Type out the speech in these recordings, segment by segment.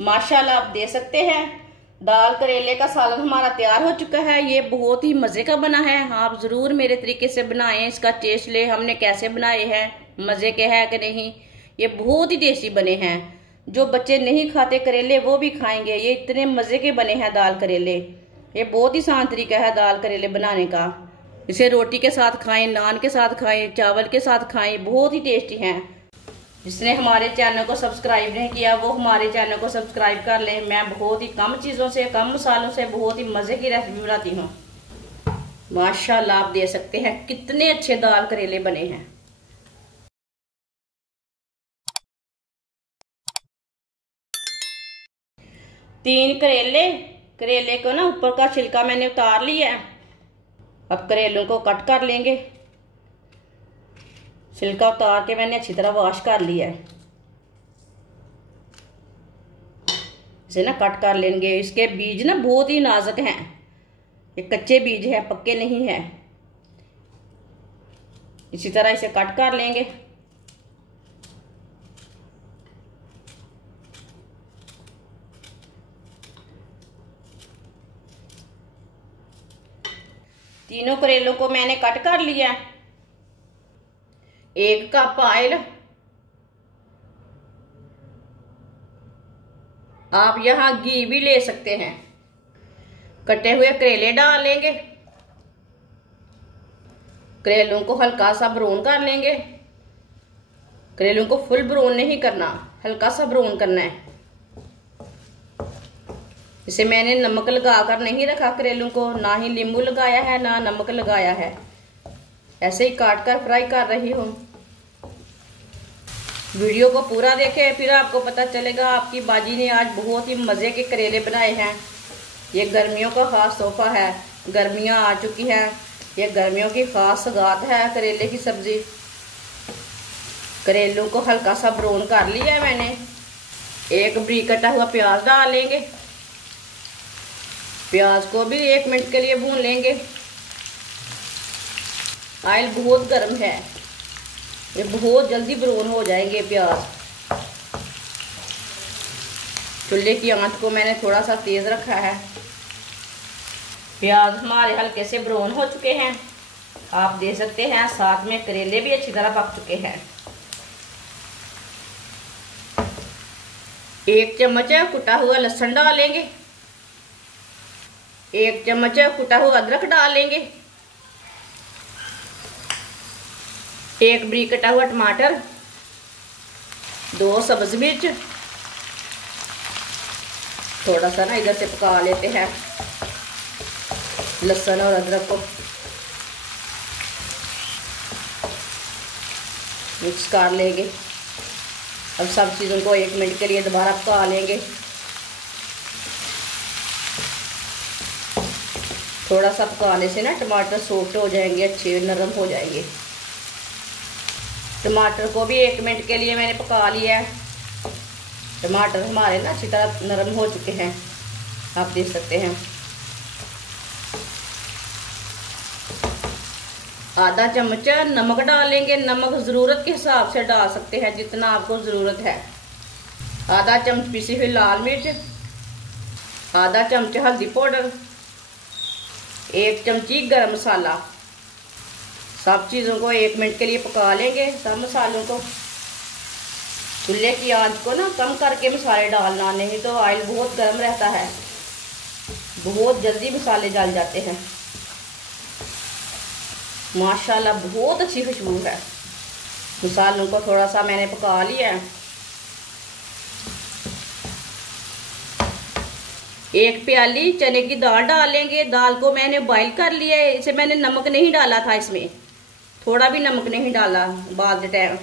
माशाल्लाह आप दे सकते हैं। दाल करेले का सालन हमारा तैयार हो चुका है। ये बहुत ही मज़े का बना है। आप ज़रूर मेरे तरीके से बनाएं, इसका टेस्ट ले हमने कैसे बनाए हैं, मज़े के है कि नहीं। ये बहुत ही टेस्टी बने हैं। जो बच्चे नहीं खाते करेले वो भी खाएंगे। ये इतने मज़े के बने हैं दाल करेले। ये बहुत ही आसान तरीका है दाल करेले बनाने का। इसे रोटी के साथ खाएं, नान के साथ खाएं, चावल के साथ खाएं, बहुत ही टेस्टी हैं। जिसने हमारे चैनल को सब्सक्राइब नहीं किया वो हमारे चैनल को सब्सक्राइब कर लें। मैं बहुत ही कम चीज़ों से, कम मसालों से बहुत ही मज़े की रेसिपी बनाती हूँ। माशाल्लाह आप दे सकते हैं कितने अच्छे दाल करेले बने हैं। तीन करेले को ना ऊपर का छिलका मैंने उतार लिया है। अब करेलों को कट कर लेंगे। छिलका उतार के मैंने अच्छी तरह वॉश कर लिया है। इसे ना कट कर लेंगे। इसके बीज ना बहुत ही नाजुक हैं। ये कच्चे बीज हैं, पक्के नहीं हैं। इसी तरह इसे कट कर लेंगे। तीनों करेलों को मैंने कट कर लिया। 1 कप ऑयल, आप यहाँ घी भी ले सकते हैं। कटे हुए करेले डाल लेंगे। करेलों को हल्का सा ब्राउन कर लेंगे। करेलों को फुल ब्राउन नहीं करना, हल्का सा ब्राउन करना है। इसे मैंने नमक लगाकर नहीं रखा करेलों को, ना ही नींबू लगाया है, ना नमक लगाया है। ऐसे ही काट कर फ्राई कर रही हूँ। वीडियो को पूरा देखें, फिर आपको पता चलेगा आपकी बाजी ने आज बहुत ही मज़े के करेले बनाए हैं। ये गर्मियों का ख़ास तोहफा है। गर्मियाँ आ चुकी हैं। ये गर्मियों की ख़ास सौगात है करेले की सब्ज़ी। करेलों को हल्का सा ब्राउन कर लिया है मैंने। 1 बारीक कटा हुआ प्याज डाल लेंगे। प्याज को भी 1 मिनट के लिए भून लेंगे। ऑयल बहुत गर्म है, ये बहुत जल्दी ब्राउन हो जाएंगे प्याज। चूल्हे की आंच को मैंने थोड़ा सा तेज रखा है। प्याज हमारे हल्के से ब्राउन हो चुके हैं, आप दे सकते हैं। साथ में करेले भी अच्छी तरह पक चुके हैं। 1 चम्मच कुटा हुआ लहसुन डालेंगे। 1 चम्मच कुटा हुआ अदरक डाल लेंगे। 1 बारीक कटा हुआ टमाटर, 2 सब्ज मिर्च। थोड़ा सा ना इधर से पका लेते हैं लहसुन और अदरक को। मिक्स कर लेंगे। अब सब चीज़ों को 1 मिनट के लिए दोबारा पका लेंगे। थोड़ा सा पकाने से ना टमाटर सॉफ्ट हो जाएंगे, अच्छे नरम हो जाएंगे। टमाटर को भी 1 मिनट के लिए मैंने पका लिया है। टमाटर हमारे ना अच्छी तरह नरम हो चुके हैं, आप देख सकते हैं। आधा चम्मच नमक डालेंगे। नमक ज़रूरत के हिसाब से डाल सकते हैं, जितना आपको ज़रूरत है। आधा चम्मच पिसी हुई लाल मिर्च, आधा चम्मच हल्दी पाउडर, 1 चमची गरम मसाला। सब चीज़ों को 1 मिनट के लिए पका लेंगे, सब मसालों को। चूल्हे की आंच को ना कम करके मसाले डालना, नहीं तो ऑयल बहुत गर्म रहता है, बहुत जल्दी मसाले जल जाते हैं। माशाल्लाह बहुत अच्छी खुशबू है। मसालों को थोड़ा सा मैंने पका लिया है। 1 प्याली चने की दाल डाल लेंगे। दाल को मैंने बॉईल कर लिया है। इसे मैंने नमक नहीं डाला था, इसमें थोड़ा भी नमक नहीं डाला। बाद टाइम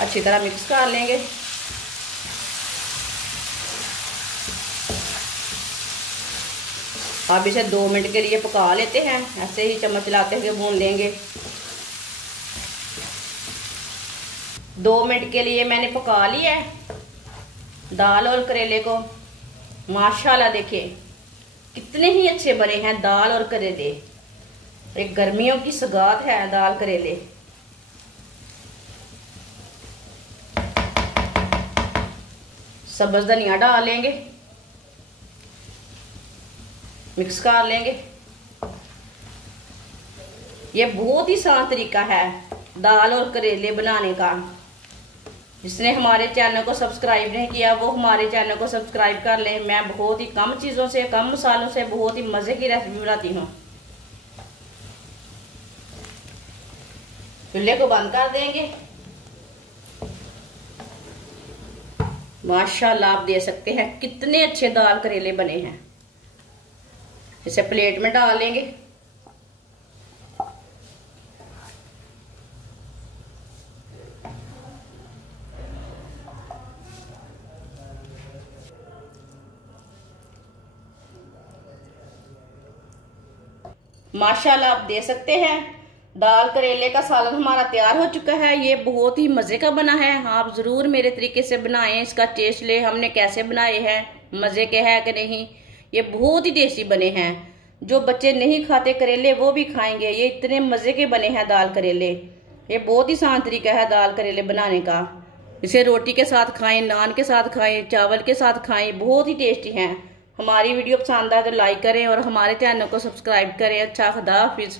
अच्छी तरह मिक्स कर लेंगे। अब इसे 2 मिनट के लिए पका लेते हैं। ऐसे ही चम्मच चलाते हुए भून लेंगे। 2 मिनट के लिए मैंने पका लिया है दाल और करेले को। माशाल्लाह देखिए कितने ही अच्छे बने हैं दाल और करेले। एक गर्मियों की सौगात है दाल करेले। सब्ज धनिया डाल लेंगे, मिक्स कर लेंगे। ये बहुत ही आसान तरीका है दाल और करेले बनाने का। जिसने हमारे चैनल को सब्सक्राइब नहीं किया वो हमारे चैनल को सब्सक्राइब कर ले। मैं बहुत ही कम चीज़ों से, कम मसालों से बहुत ही मज़े की रेसिपी बनाती हूँ। चूल्हे को बंद कर देंगे। माशाल्लाह आप देख सकते हैं कितने अच्छे दाल करेले बने हैं। इसे प्लेट में डाल लेंगे। माशाल्लाह आप देख सकते हैं दाल करेले का सालन हमारा तैयार हो चुका है। ये बहुत ही मज़े का बना है। आप ज़रूर मेरे तरीके से बनाएं, इसका टेस्ट ले हमने कैसे बनाए हैं, मज़े के है कि नहीं। ये बहुत ही टेस्टी बने हैं। जो बच्चे नहीं खाते करेले वो भी खाएंगे। ये इतने मज़े के बने हैं दाल करेले। ये बहुत ही आसान तरीका है दाल करेले बनाने का। इसे रोटी के साथ खाएं, नान के साथ खाएं, चावल के साथ खाएं, बहुत ही टेस्टी हैं। हमारी वीडियो पसंद आए तो लाइक करें और हमारे चैनल को सब्सक्राइब करें। अच्छा, खुदा हाफिज़।